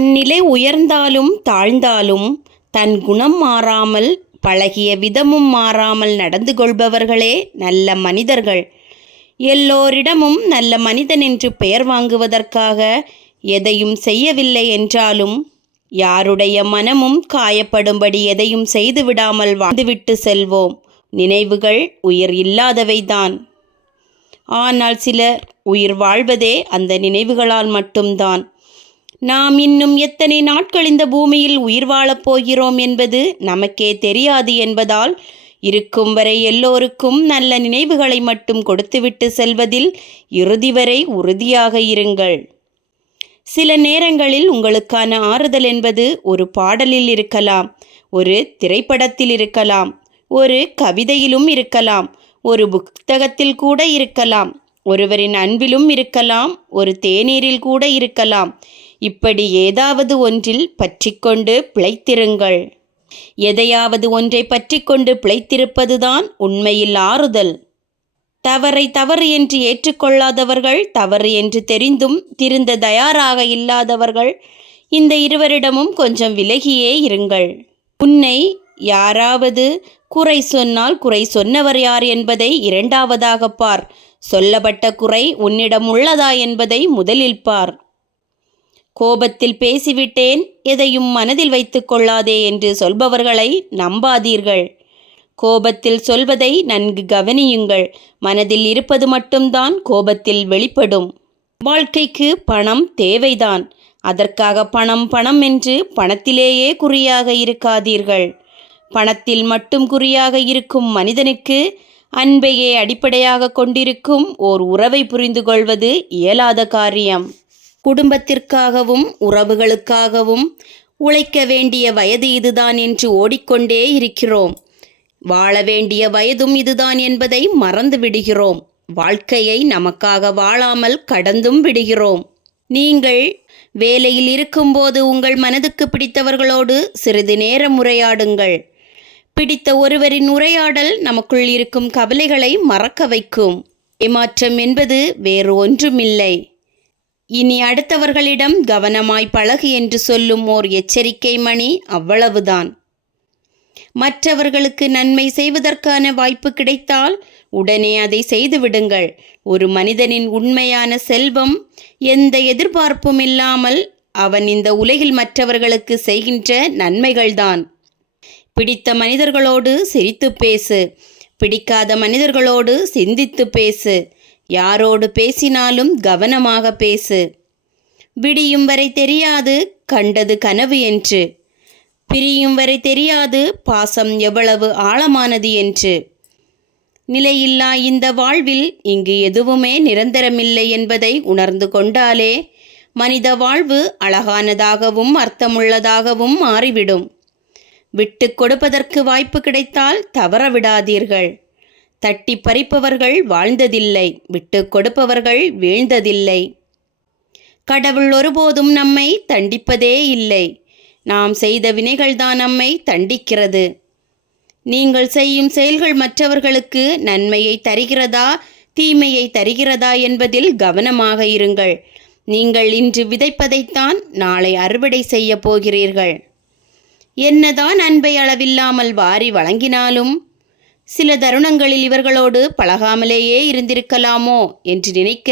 தன் நிலை உயர்ந்தாலும் தாழ்ந்தாலும் தன் குணம் மாறாமல் பழகிய விதமும் மாறாமல் நடந்து கொள்பவர்களே நல்ல மனிதர்கள். எல்லோரிடமும் நல்ல மனிதன் என்று பெயர் வாங்குவதற்காக எதையும் செய்யவில்லை என்றாலும் யாருடைய மனமும் காயப்படும்படி எதையும் செய்து விடாமல் வாழ்ந்துவிட்டு செல்வோம். நினைவுகள் உயிர் இல்லாதவைதான். ஆனால் சிலர் உயிர் வாழ்வதே அந்த நினைவுகளால் மட்டும்தான். நாம் இன்னும் எத்தனை நாட்கள் இந்த பூமியில் உயிர் வாழப் போகிறோம் என்பது நமக்கே தெரியாது என்பதால் இருக்கும் வரை எல்லோருக்கும் நல்ல நினைவுகளை மட்டும் கொடுத்துவிட்டு செல்வதில் இறுதி வரை உறுதியாக இருங்கள். சில நேரங்களில் உங்களுக்கான ஆறுதல் என்பது ஒரு பாடலில் இருக்கலாம், ஒரு திரைப்படத்தில் இருக்கலாம், ஒரு கவிதையிலும் இருக்கலாம், ஒரு புத்தகத்தில் கூட இருக்கலாம், ஒருவரின் அன்பிலும் இருக்கலாம், ஒரு தேநீரில் கூட இருக்கலாம். இப்படி ஏதாவது ஒன்றில் பற்றிக்கொண்டு பிழைத்திருங்கள். எதையாவது ஒன்றை பற்றிக்கொண்டு பிழைத்திருப்பதுதான் உண்மையில் ஆறுதல். தவறை தவறு என்று ஏற்றுக்கொள்ளாதவர்கள், தவறு என்று தெரிந்தும் திருந்த தயாராக இல்லாதவர்கள், இந்த இருவரிடமும் கொஞ்சம் விலகியே இருங்கள். உன்னை யாராவது குறை சொன்னால் குறை சொன்னவர் யார் என்பதை இரண்டாவதாக பார். சொல்லப்பட்ட குறை உன்னிடம் உள்ளதா என்பதை முதலில் பார். கோபத்தில் பேசிவிட்டேன், எதையும் மனதில் வைத்து கொள்ளாதே என்று சொல்பவர்களை நம்பாதீர்கள். கோபத்தில் சொல்வதை நன்கு கவனியுங்கள். மனதில் இருப்பது மட்டும்தான் கோபத்தில் வெளிப்படும். வாழ்க்கைக்கு பணம் தேவைதான். அதற்காக பணம் பணம் என்று பணத்திலேயே குறியாக இருக்காதீர்கள். பணத்தில் மட்டும் குறியாக இருக்கும் மனிதனுக்கு அன்பையே அடிப்படையாக கொண்டிருக்கும் ஓர் உறவை புரிந்து கொள்வது இயலாத காரியம். குடும்பத்திற்காகவும் உறவுகளுக்காகவும் உழைக்க வேண்டிய வயது இதுதான் என்று ஓடிக்கொண்டே இருக்கிறோம். வாழ வேண்டிய வயதும் இதுதான் என்பதை மறந்து விடுகிறோம். வாழ்க்கையை நமக்காக வாழாமல் கடந்தும் விடுகிறோம். நீங்கள் வேலையில் இருக்கும்போது உங்கள் மனதுக்கு பிடித்தவர்களோடு சிறிது நேரம் உரையாடுங்கள். பிடித்த ஒருவரின் உரையாடல் நமக்குள் இருக்கும் கவலைகளை மறக்க வைக்கும். ஏமாற்றம் என்பது வேறு ஒன்றுமில்லை. இனி அடுத்தவர்களிடம் கவனமாய் பழகு என்று சொல்லும் ஓர் எச்சரிக்கை மணி, அவ்வளவுதான். மற்றவர்களுக்கு நன்மை செய்வதற்கான வாய்ப்பு கிடைத்தால் உடனே அதை செய்து விடுங்கள். ஒரு மனிதனின் உண்மையான செல்வம் எந்த எதிர்பார்ப்பும் இல்லாமல் அவன் இந்த உலகில் மற்றவர்களுக்கு செய்கின்ற நன்மைகள்தான். பிடித்த மனிதர்களோடு சிரித்து பேசு, பிடிக்காத மனிதர்களோடு சிந்தித்து பேசு. யாரோடு பேசினாலும் கவனமாக பேசு. விடியும் வரை தெரியாது கண்டது கனவு என்று, பிரியும் வரை தெரியாது பாசம் எவ்வளவு ஆழமானது என்று. நிலையில்லா இந்த வாழ்வில் இங்கு எதுவுமே நிரந்தரமில்லை என்பதை உணர்ந்து கொண்டாலே மனித வாழ்வு அழகானதாகவும் அர்த்தமுள்ளதாகவும் மாறிவிடும். விட்டு கொடுப்பதற்கு வாய்ப்பு கிடைத்தால் தவற விடாதீர்கள். தட்டி பறிப்பவர்கள் வாழ்ந்ததில்லை, விட்டு கொடுப்பவர்கள் வீழ்ந்ததில்லை. கடவுள் ஒருபோதும் நம்மை தண்டிப்பதே இல்லை. நாம் செய்த வினைகள்தான் நம்மை தண்டிக்கிறது. நீங்கள் செய்யும் செயல்கள் மற்றவர்களுக்கு நன்மையை தருகிறதா தீமையை தருகிறதா என்பதில் கவனமாக இருங்கள். நீங்கள் இன்று விதைப்பதைத்தான் நாளை அறுவடை செய்ய போகிறீர்கள். என்னதான் அன்பை அளவில்லாமல் வாரி வழங்கினாலும் சில தருணங்களில் இவர்களோடு பழகாமலேயே இருந்திருக்கலாமோ என்று நினைக்க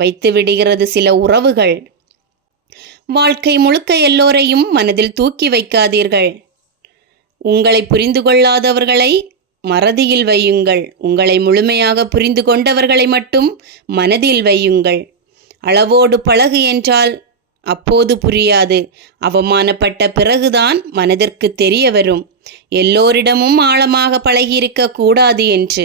வைத்து விடுகிறது சில உறவுகள். வாழ்க்கை முழுக்க எல்லோரையும் மனதில் தூக்கி வைக்காதீர்கள். உங்களை புரிந்து கொள்ளாதவர்களை மறதியில் வையுங்கள். உங்களை முழுமையாக புரிந்து கொண்டவர்களை மட்டும் மனதில் வையுங்கள். அளவோடு பழகு என்றால் அப்போது புரியாது. அவமானப்பட்ட பிறகுதான் மனதிற்கு தெரிய வரும் எல்லோரிடமும் ஆழமாக பழகியிருக்க கூடாது என்று.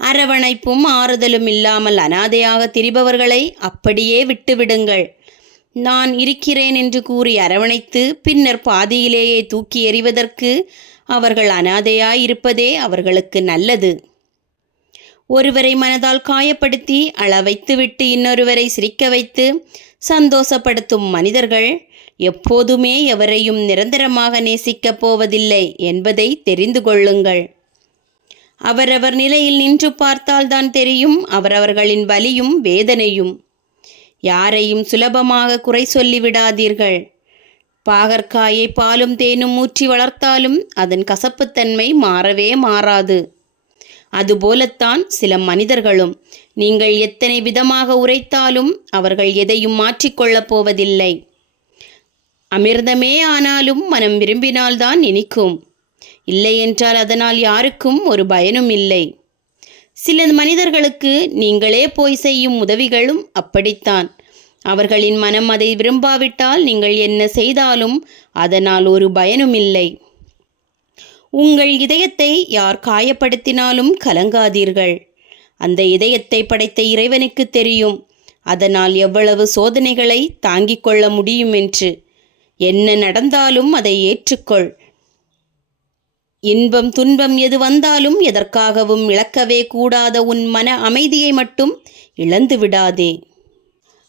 அரவணைப்பும் ஆறுதலும் இல்லாமல் அனாதையாக திரிபவர்களை அப்படியே விட்டுவிடுங்கள். நான் இருக்கிறேன் என்று கூறி அரவணைத்து பின்னர் பாதியிலேயே தூக்கி எறிவதற்கு அவர்கள் அனாதையாயிருப்பதே அவர்களுக்கு நல்லது. ஒருவரை மனதால் காயப்படுத்தி அழ வைத்துவிட்டு இன்னொருவரை சிரிக்க வைத்து சந்தோஷப்படுத்தும் மனிதர்கள் எப்போதுமே எவரையும் நிரந்தரமாக நேசிக்கப் போவதில்லை என்பதை தெரிந்து கொள்ளுங்கள். அவரவர் நிலையில் நின்று பார்த்தால்தான் தெரியும் அவரவர்களின் வலியும் வேதனையும். யாரையும் சுலபமாக குறை சொல்லிவிடாதீர்கள். பாகற்காயை பாலும் தேனும் ஊற்றி வளர்த்தாலும் அதன் கசப்புத்தன்மை மாறவே மாறாது. அதுபோலத்தான் சில மனிதர்களும். நீங்கள் எத்தனை விதமாக உரைத்தாலும் அவர்கள் எதையும் மாற்றிக்கொள்ளப் போவதில்லை. அமிர்தமே ஆனாலும் மனம் விரும்பினால்தான் இனிக்கும், இல்லையென்றால் அதனால் யாருக்கும் ஒரு பயனும் இல்லை. சில மனிதர்களுக்கு நீங்களே போய் செய்யும் உதவிகளும் அப்படித்தான். அவர்களின் மனம் அதை விரும்பாவிட்டால் நீங்கள் என்ன செய்தாலும் அதனால் ஒரு பயனும் இல்லை. உங்கள் இதயத்தை யார் காயப்படுத்தினாலும் கலங்காதீர்கள். அந்த இதயத்தை படைத்த இறைவனுக்கு தெரியும் அதனால் எவ்வளவு சோதனைகளை தாங்கிக் கொள்ள முடியும் என்று. என்ன நடந்தாலும் அதை ஏற்றுக்கொள். இன்பம் துன்பம் எது வந்தாலும் எதற்காகவும் இழக்கவே கூடாத உன் மன அமைதியை மட்டும் இழந்து விடாதே.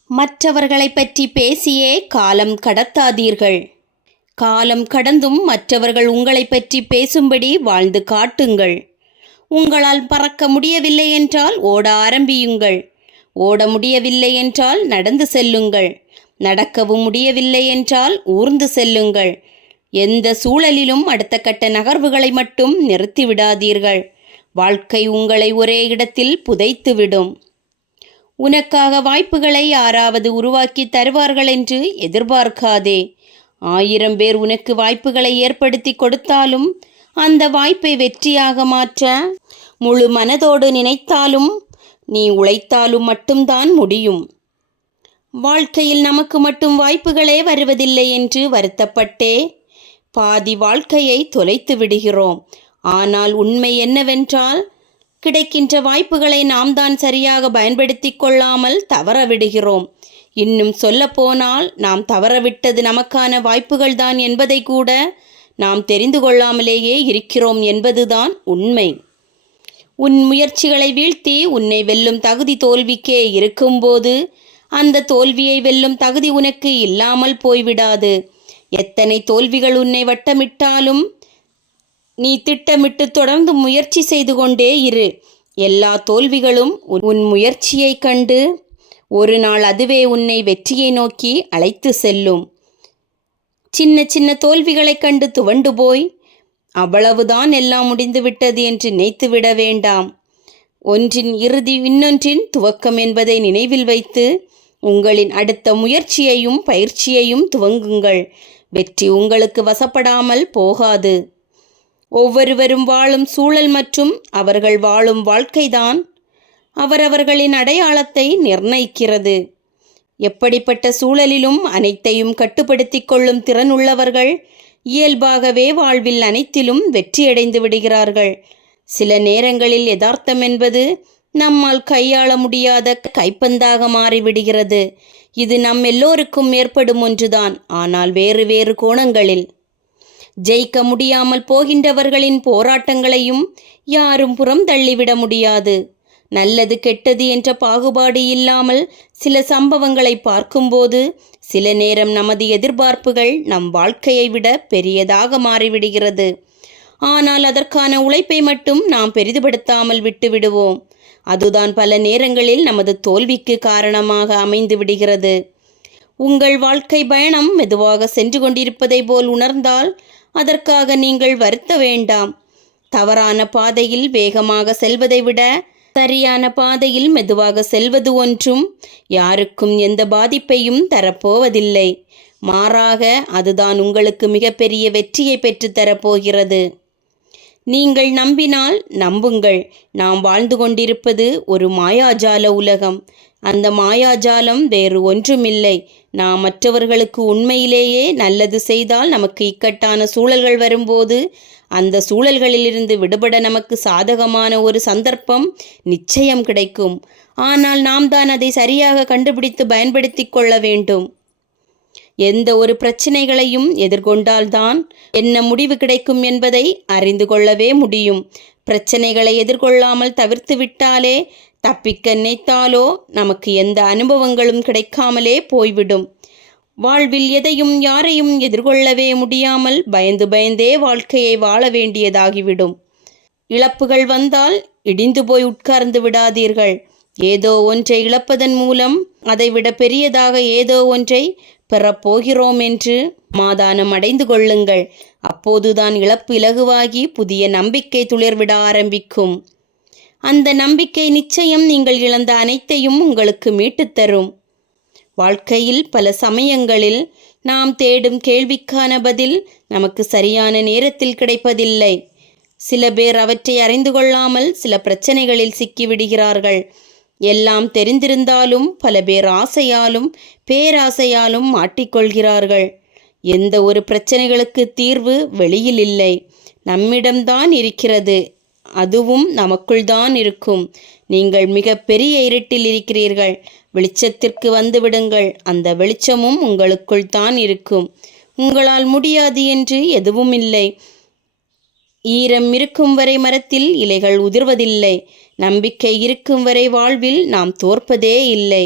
மற்றவர்களை பற்றி பேசியே காலம் கடத்தாதீர்கள். காலம் கடந்தும் மற்றவர்கள் உங்களை பற்றி பேசும்படி வாழ்ந்து காட்டுங்கள். உங்களால் பறக்க முடியவில்லை என்றால் ஓட ஆரம்பியுங்கள். ஓட முடியவில்லை என்றால் நடந்து செல்லுங்கள். நடக்கவும் முடியவில்லை என்றால் ஊர்ந்து செல்லுங்கள். எந்த சூழலிலும் அடுத்த கட்ட நகர்வுகளை மட்டும் நிறுத்திவிடாதீர்கள். வாழ்க்கை உங்களை ஒரே இடத்தில் புதைத்துவிடும். உனக்காக வாய்ப்புகளை யாராவது உருவாக்கி தருவார்கள் என்று எதிர்பார்க்காதே. 1000 பேர் உனக்கு வாய்ப்புகளை ஏற்படுத்தி கொடுத்தாலும் அந்த வாய்ப்பை வெற்றியாக மாற்ற முழு மனதோடு நினைத்தாலும் நீ உழைத்தாலும் மட்டும்தான் முடியும். வாழ்க்கையில் நமக்கு மட்டும் வாய்ப்புகளே வருவதில்லை என்று வருத்தப்பட்டே பாதி வாழ்க்கையை தொலைத்து விடுகிறோம். ஆனால் உண்மை என்னவென்றால் கிடைக்கின்ற வாய்ப்புகளை நாம் தான் சரியாக பயன்படுத்தி கொள்ளாமல் தவற விடுகிறோம். இன்னும் சொல்லப்போனால் நாம் தவறவிட்டது நமக்கான வாய்ப்புகள் தான் என்பதை கூட நாம் தெரிந்து கொள்ளாமலேயே இருக்கிறோம் என்பதுதான் உண்மை. உன் முயற்சிகளை வீழ்த்தி உன்னை வெல்லும் தகுதி தோல்விக்கே இருக்கும்போது அந்த தோல்வியை வெல்லும் தகுதி உனக்கு இல்லாமல் போய்விடாது. எத்தனை தோல்விகள் உன்னை வட்டமிட்டாலும் நீ திட்டமிட்டு தொடர்ந்து முயற்சி செய்து கொண்டே இரு. எல்லா தோல்விகளும் உன் முயற்சியை கண்டு ஒரு நாள் அதுவே உன்னை வெற்றியை நோக்கி அழைத்து செல்லும். சின்ன சின்ன தோல்விகளைக் கண்டு துவண்டு போய் அவ்வளவுதான் எல்லாம் முடிந்துவிட்டது என்று நினைத்துவிட வேண்டாம். ஒன்றின் இறுதி இன்னொன்றின் துவக்கம் என்பதை நினைவில் வைத்து உங்களின் அடுத்த முயற்சியையும் பயிற்சியையும் துவங்குங்கள். வெற்றி உங்களுக்கு வசப்படாமல் போகாது. ஒவ்வொருவரும் வாழும் சூழல் மற்றும் அவர்கள் வாழும் வாழ்க்கைதான் அவரவர்களின் அடையாளத்தை நிர்ணயிக்கிறது. எப்படிப்பட்ட சூழலிலும் அனைத்தையும் கட்டுப்படுத்தி கொள்ளும் திறன் உள்ளவர்கள் இயல்பாகவே வாழ்வில் அனைத்திலும் வெற்றியடைந்து விடுகிறார்கள். சில நேரங்களில் யதார்த்தம் என்பது நம்மால் கையாள முடியாத கைப்பந்தாக மாறிவிடுகிறது. இது நம் எல்லோருக்கும் ஏற்படும் ஒன்றுதான், ஆனால் வேறு வேறு கோணங்களில். ஜெயிக்க முடியாமல் போகின்றவர்களின் போராட்டங்களையும் யாரும் புறம் தள்ளிவிட முடியாது. நல்லது கெட்டது என்ற பாகுபாடு இல்லாமல் சில சம்பவங்களை பார்க்கும்போது சில நேரம் நமது எதிர்பார்ப்புகள் நம் வாழ்க்கையை விட பெரியதாக மாறிவிடுகிறது. ஆனால் அதற்கான உழைப்பை மட்டும் நாம் பெரிதுபடுத்தாமல் விட்டுவிடுவோம். அதுதான் பல நேரங்களில் நமது தோல்விக்கு காரணமாக அமைந்து விடுகிறது. உங்கள் வாழ்க்கை பயணம் மெதுவாக சென்று கொண்டிருப்பதை போல் உணர்ந்தால் அதற்காக நீங்கள் வருத்த வேண்டாம். தவறான பாதையில் வேகமாக செல்வதை விட சரியான பாதையில் மெதுவாக செல்வது ஒன்றும் யாருக்கும் எந்த பாதிப்பையும் தரப்போவதில்லை. மாறாக அதுதான் உங்களுக்கு மிகப்பெரிய வெற்றியை பெற்றுத்தரப்போகிறது. நீங்கள் நம்பினால் நம்புங்கள். நாம் வாழ்ந்து கொண்டிருப்பது ஒரு மாயாஜால உலகம். அந்த மாயாஜாலம் வேறு ஒன்றுமில்லை. நாம் மற்றவர்களுக்கு உண்மையிலேயே நல்லது செய்தால் நமக்கு இக்கட்டான சூழல்கள் வரும்போது அந்த சூழல்களிலிருந்து விடுபட நமக்கு சாதகமான ஒரு சந்தர்ப்பம் நிச்சயம் கிடைக்கும். ஆனால் நாம் தான் அதை சரியாக கண்டுபிடித்து பயன்படுத்தி கொள்ள வேண்டும். எந்த ஒரு பிரச்சனைகளையும் எதிர்கொண்டால்தான் என்ன முடிவு கிடைக்கும் என்பதை அறிந்து கொள்ளவே முடியும். பிரச்சனைகளை எதிர்கொள்ளாமல் தவிர்த்து விட்டாலே, தப்பிக்க நினைத்தாலோ நமக்கு எந்த அனுபவங்களும் கிடைக்காமலே போய்விடும். வாழ்வில் எதையும் யாரையும் எதிர்கொள்ளவே முடியாமல் பயந்து பயந்தே வாழ்க்கையை வாழ வேண்டியதாகிவிடும். இழப்புகள் வந்தால் இடிந்து போய் உட்கார்ந்து விடாதீர்கள். ஏதோ ஒன்றை இழப்பதன் மூலம் அதைவிட பெரியதாக ஏதோ ஒன்றை பெறப்போகிறோம் என்று சமாதானம் அடைந்து கொள்ளுங்கள். அப்போதுதான் இழப்பு இலகுவாகி புதிய நம்பிக்கை துளிர்விட ஆரம்பிக்கும். அந்த நம்பிக்கை நிச்சயம் நீங்கள் இழந்த அனைத்தையும் உங்களுக்கு மீட்டுத்தரும். வாழ்க்கையில் பல சமயங்களில் நாம் தேடும் கேள்விக்கான பதில் நமக்கு சரியான நேரத்தில் கிடைப்பதில்லை. சில பேர் அவற்றை அறிந்து கொள்ளாமல் சில பிரச்சனைகளில் சிக்கிவிடுகிறார்கள். எல்லாம் தெரிந்திருந்தாலும் பல பேர் ஆசையாலும் பேராசையாலும் மாட்டிக்கொள்கிறார்கள். எந்த ஒரு பிரச்சனைகளுக்கு தீர்வு வெளியில் இல்லை, நம்மிடம்தான் இருக்கிறது. அதுவும் நமக்குள் தான் இருக்கும். நீங்கள் மிக பெரிய இருட்டில் இருக்கிறீர்கள். வெளிச்சத்திற்கு வந்துவிடுங்கள். அந்த வெளிச்சமும் உங்களுக்குள் தான் இருக்கும். உங்களால் முடியாது என்று எதுவும் இல்லை. ஈரம் இருக்கும் வரை மரத்தில் இலைகள் உதிர்வதில்லை. நம்பிக்கை இருக்கும் வரை வாழ்வில் நாம் தோற்பதே இல்லை.